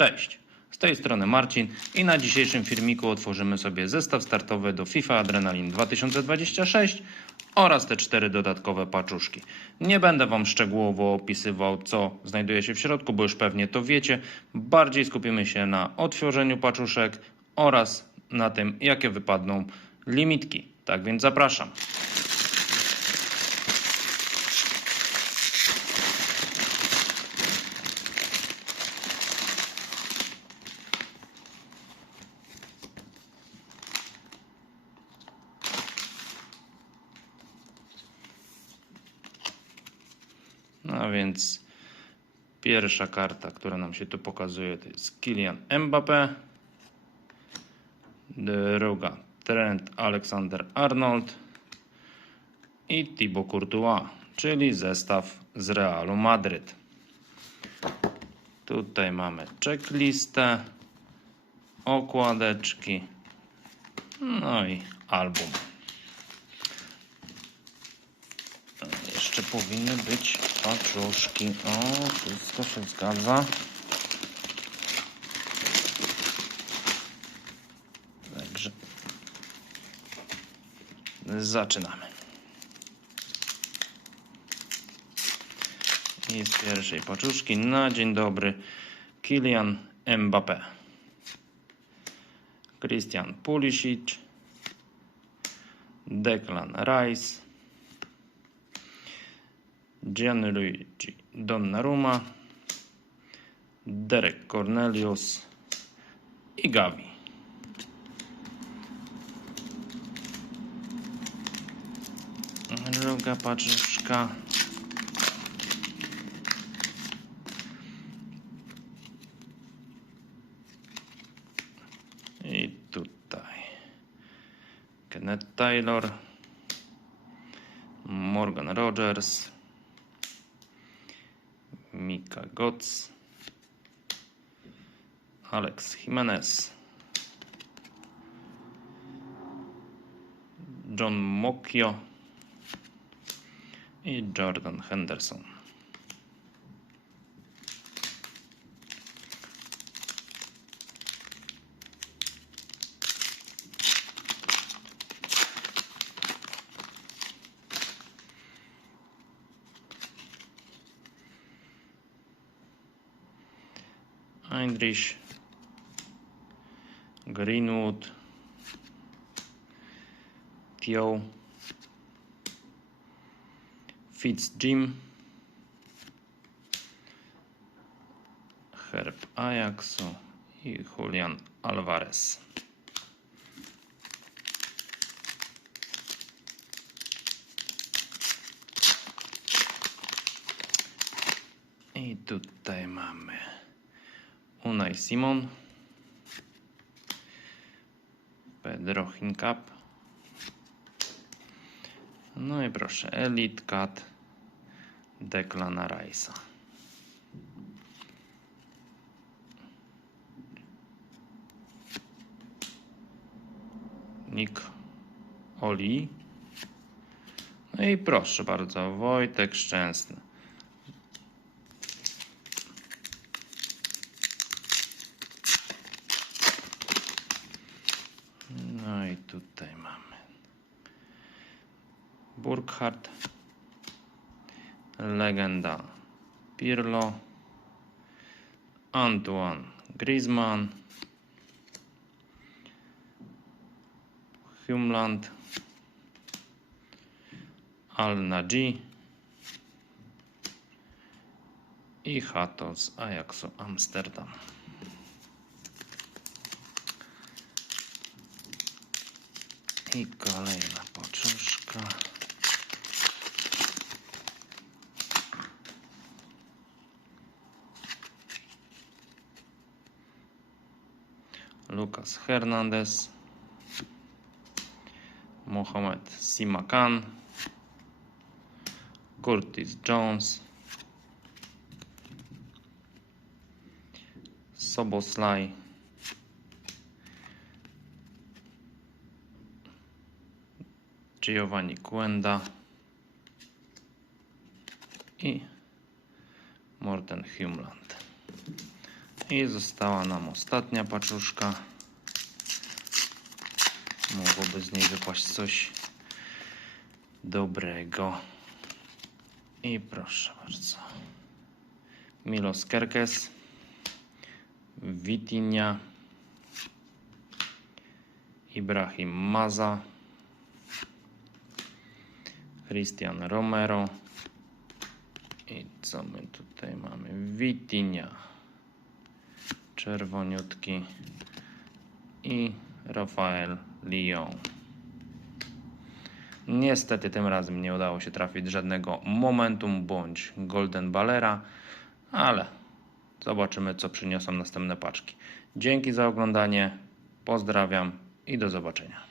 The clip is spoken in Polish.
Cześć, z tej strony Marcin i na dzisiejszym filmiku otworzymy sobie zestaw startowy do FIFA Adrenaline 2026 oraz te cztery dodatkowe paczuszki. Nie będę Wam szczegółowo opisywał co znajduje się w środku, bo już pewnie to wiecie. Bardziej skupimy się na otworzeniu paczuszek oraz na tym jakie wypadną limitki. Tak więc zapraszam. Więc pierwsza karta, która nam się tu pokazuje, to jest Kylian Mbappé. Druga Trent Alexander Arnold i Thibaut Courtois, czyli zestaw z Realu Madryt. Tutaj mamy checklistę, okładeczki, no i album. Jeszcze powinny być paczuszki. O, wszystko się zgadza. Także zaczynamy. I z pierwszej paczuszki na dzień dobry Kylian Mbappé. Christian Pulisic. Declan Rice. Gianluigi Donnarumma, Derek Cornelius i Gavi. Druga paczuszka. I tutaj Kenneth Taylor, Morgan Rogers, Mika Goc, Alex Jimenez, John Mokio i Jordan Henderson. Heinrich, Greenwood, Theo, Fitz Jim, Herb Ajaxu i Julian Alvarez. I tutaj mamy Unai Simon, Pedro Hincap, no i proszę, Elite Cat Declana Rice'a. Nick Oli. No i proszę bardzo, Wojtek Szczęsny. No i tutaj mamy Burkhardt, legenda Pirlo, Antoine Griezmann, Humland, Al Naji i Hato z Ajaxu Amsterdam. I kolejna paczuszka. Lucas Hernandez. Mohamed Simakan. Curtis Jones. Giovanni Quenda i Morten Humland. I została nam ostatnia paczuszka. Mogłoby z niej wypaść coś dobrego. I proszę bardzo. Milos Kerkes. Witinia. Ibrahim Maza. Christian Romero. I co my tutaj mamy? Witinia. Czerwoniutki. I Rafael Lyon. Niestety tym razem nie udało się trafić żadnego Momentum bądź Golden Ballera, ale zobaczymy co przyniosą następne paczki. Dzięki za oglądanie, pozdrawiam i do zobaczenia.